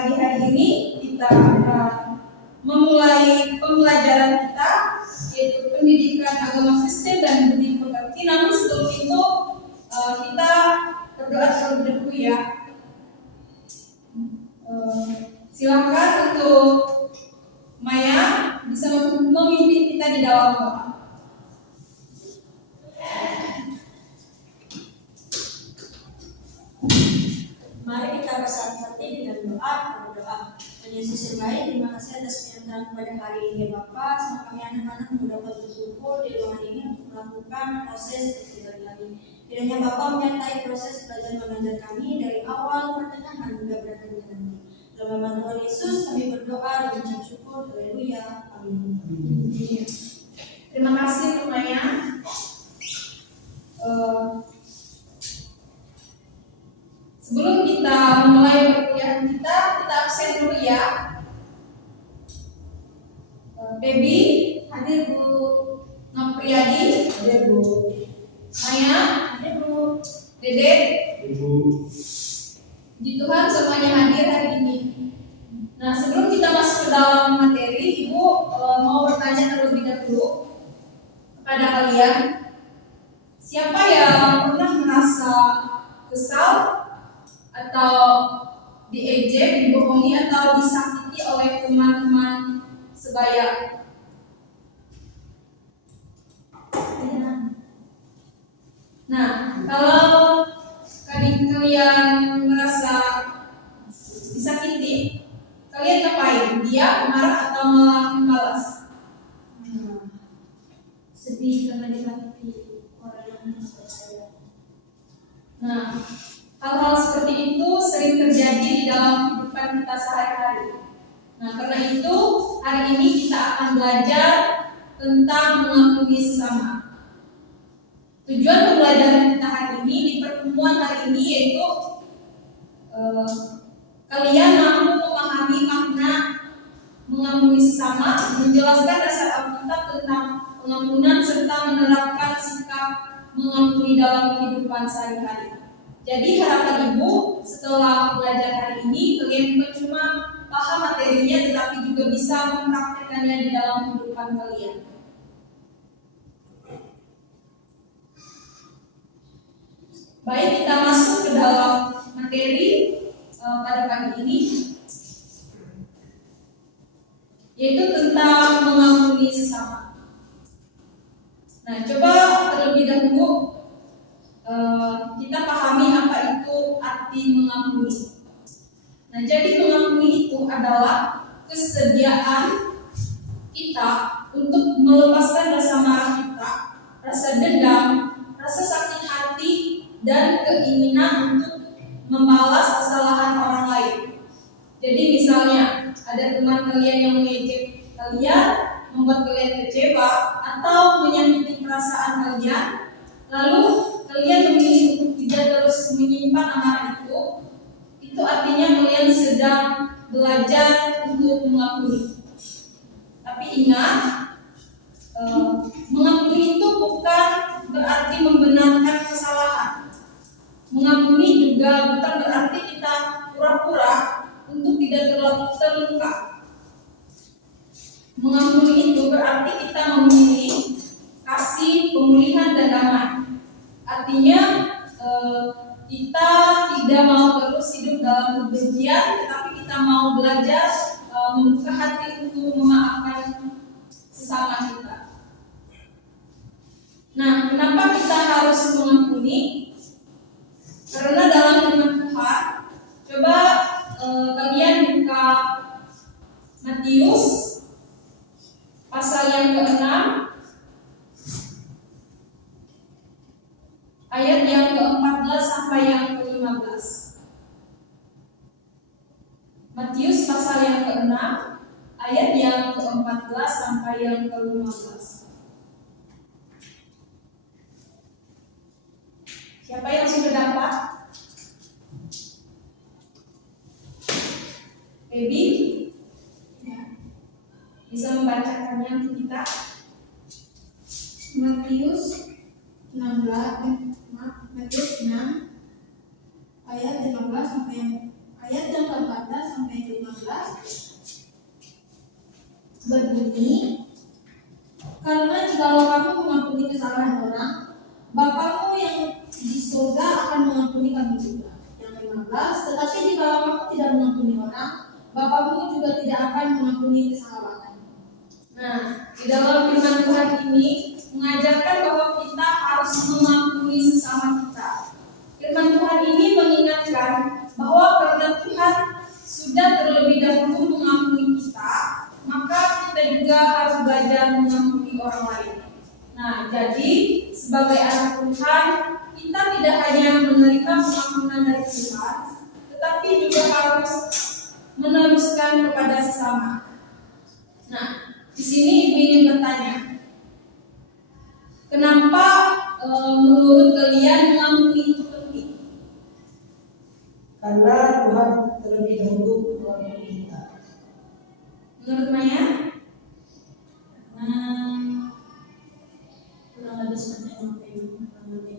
pagi hari ini kita akan memulai pembelajaran kita, yaitu pendidikan agama Kristen dan budi pekerti. Namun sebelum itu kita berdoa terlebih dahulu ya. Silakan untuk Maya bisa memimpin kita di dalam doa. Mari kita bersatu dengan doa. Tuhan Yesus yang baik, terima kasih atas penyertaan pada hari ini Bapa. Semua kami anak-anak dapat berkumpul di ruangan ini untuk melakukan proses belajar kami. Kiranya Bapa menyertai proses belajar mengajar kami dari awal, pertengahan hingga berakhir nanti. Dalam nama Tuhan Yesus kami berdoa dan mengucap syukur. Haleluya. Amin. Terima kasih Maya. Sebelum kita memulai perkuliahan kita absen dulu ya. Baby, hadir Bu. Nopriyadi, hadir Bu. Maya, hadir Bu. Dede, Bu. Puji Tuhan semuanya hadir hari ini. Nah, sebelum kita masuk ke dalam materi, Ibu mau bertanya terlebih dahulu kepada kalian. Siapa yang pernah merasa kesal atau diejek, dibohongi atau disakiti oleh teman-teman sebaya? Nah, kalau kalian merasa disakiti, kalian ngapain? Diam, marah, atau malah membalas? Sedih karena disakiti orang yang mencintai saya. Nah, hal-hal seperti itu sering terjadi di dalam kehidupan kita sehari-hari. Nah, karena itu hari ini kita akan belajar tentang mengampuni sesama. Tujuan pembelajaran kita hari ini di pertemuan hari ini yaitu kalian mampu memahami makna mengampuni sesama, menjelaskan dasar Alkitab tentang pengampunan serta menerapkan sikap mengampuni dalam kehidupan sehari-hari. Jadi harapan Ibu setelah belajar hari ini kalian bukan cuma paham materinya tetapi juga bisa mempraktekannya di dalam kehidupan kalian. Baik, kita masuk ke dalam materi pada pagi ini, yaitu tentang mengampuni sesama. Nah, coba terlebih dahulu kita pahami apa itu arti mengampuni. Nah, jadi mengampuni itu adalah kesediaan kita untuk melepaskan rasa marah kita, rasa dendam, rasa sakit hati, dan keinginan untuk membalas kesalahan orang lain. Jadi misalnya ada teman kalian yang mengejek kalian, membuat kalian kecewa atau menyakiti perasaan kalian, lalu kalian memilih untuk tidak terus menyimpan amarah itu artinya kalian sedang belajar untuk mengampuni. Tapi ingat, mengampuni itu bukan berarti membenarkan kesalahan. Mengampuni juga bukan berarti kita pura-pura untuk tidak terluka. Mengampuni itu berarti kita memilih kasih, pemulihan, dan damai. Artinya kita tidak mau terus hidup dalam kebencian, tetapi kita mau belajar membuka hati untuk memaafkan sesama kita. Nah, kenapa kita harus mengampuni? Karena dalam firman Tuhan, coba kalian buka Matius pasal yang ke-6 ayat yang ke-14 sampai yang ke-15. Matius pasal yang ke-6 ayat yang ke-14 sampai yang ke-15. Siapa yang sudah dapat? Baby? Bisa membacakannya untuk kita? Matius 6 ayat 15 sampai ayat yang ke-14 sampai ke berbunyi, karena jikalau kamu mengampuni kesalahan orang, Bapamu yang di surga akan mengampuni kamu juga. Yang 15, tetapi jikalau kamu tidak mengampuni orang, Bapamu juga tidak akan mengampuni kesalahan. Nah, di dalam firman Tuhan ini mengajarkan bahwa kita harus mengampuni sesama kita. Firman Tuhan ini mengingatkan bahwa karena Tuhan sudah terlebih dahulu mengampuni kita, maka kita juga harus belajar mengampuni orang lain. Nah, jadi sebagai anak Tuhan, kita tidak hanya menerima pengampunan dari Tuhan, tetapi juga harus meneruskan kepada sesama. Nah, di sini Ibu ingin bertanya, kenapa menurut kalian mengampuni itu penting? Karena Tuhan terlebih dahulu mengampuni kita. Menurut Maya? Kurang lebih seperti apa yang kurang lebih.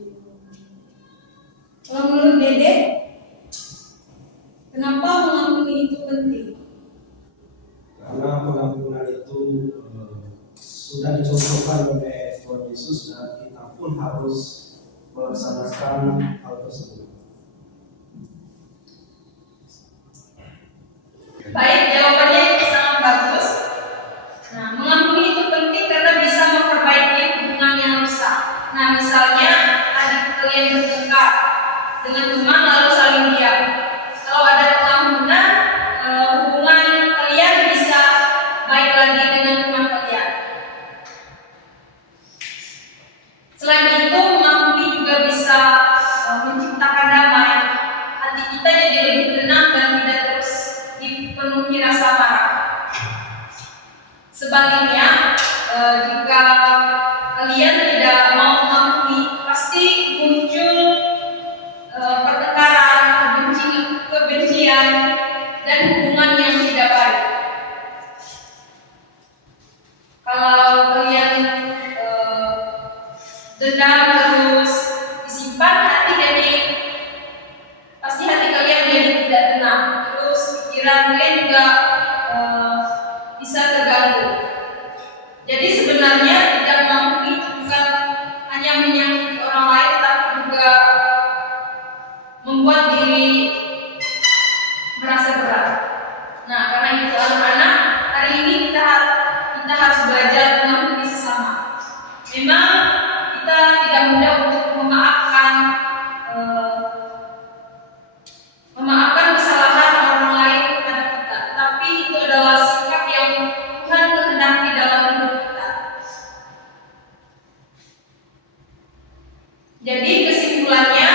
Kalau menurut Dede, kenapa mengampuni itu penting? Karena pengampunan itu sudah dicontohkan oleh Tuhan Yesus dan kita pun harus melaksanakan hal tersebut. Baik, jawabannya itu sangat bagus. Nah, mengampuni itu penting karena bisa memperbaiki hubungan yang rusak. Nah, misalnya tadi kalian bertengkar dengan teman lalu saling diam. Kalau ada pengampunan, hubungan kalian bisa baik lagi dengan teman kalian. Selain itu, mengampuni juga bisa menciptakan damai. Hati kita jadi lebih tenang dan tidak terus dipenuhi rasa marah. Sebaliknya, jika kalian tidak mau mengampuni, pasti muncul pertengkaran, kebencian, dan hubungan yang tidak baik. Kalau kalian dendam terus disimpan, pasti hati kalian jadi tidak tenang. Terus pikiran kalian juga bisa terganggu. Jadi sebenarnya tidak mengampuni itu bukan hanya menyakiti orang lain, tapi juga membuat diri merasa berat. Nah, karena itu anak-anak, hari ini kita harus belajar mengampuni sesama. Memang kita tidak mudah untuk memaafkan kesalahan orang lain kepada kita, tapi itu adalah sikap yang Tuhan kehendaki dalam hidup kita. Jadi kesimpulannya,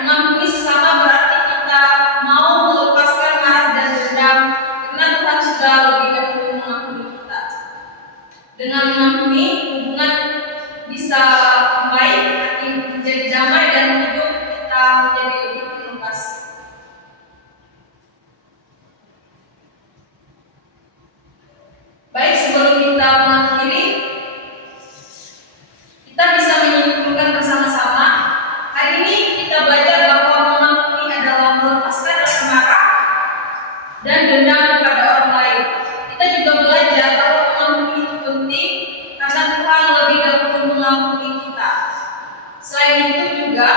mengampuni sesama berarti kita mau melepaskan marah dan dendam, karena Tuhan sudah lebih dahulu mengampuni kita. Dengan mengampuni, hubungan bisa baik, hati menjadi damai, dan hidup kita menjadi lebih penuh kasih. Baik, sebelum kita mengakhiri, kita bisa menyimpulkan bersama-sama. Hari ini kita belajar bahwa mengampuni adalah melepaskan rasa marah dan dendam kepada orang lain. Kita juga belajar bahwa mengampuni itu penting karena Tuhan lebih dahulu mengampuni kita. Selain itu juga,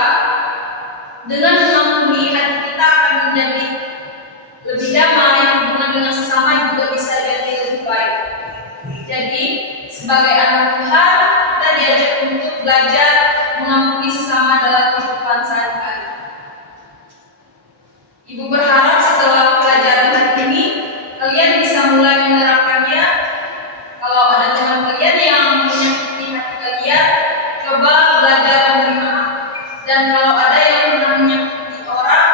dengan mengampuni hati kita akan menjadi lebih damai, hubungan dengan sesama juga bisa jadi lebih baik. Jadi, sebagai anak Tuhan, kita diajak untuk belajar mengampuni sesama dalam kehidupan sehari-hari. Ibu berharap setelah pelajaran hari ini, kalian bisa mulai menerapkannya. Kalau ada teman kalian yang menyakiti hati kalian, coba belajar menerima maaf. Dan kalau ada yang pernah menyakiti orang,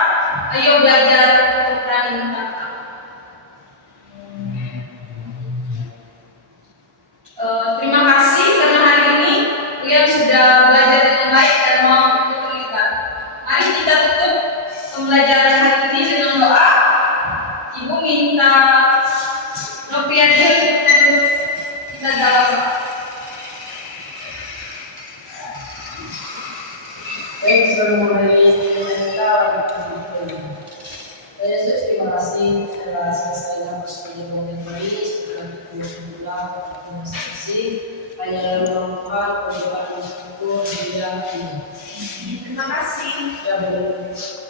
ayo belajar untuk berani minta maaf. Terima kasih karena hari ini kalian sudah belajar dengan baik dan mau ikut terlibat. Mari kita tutup pembelajaran hari ini dengan doa. Ibu minta Nopiadir untuk kita jawab. Baik, sudah mulai kita Tuhan Yesus, terima kasih telah selesai persembahan yang baik setelah pulang masing-masing. Hanya dalam Tuhan, berdoa bersyukur, dia ini. Terima kasih. Ya, boleh.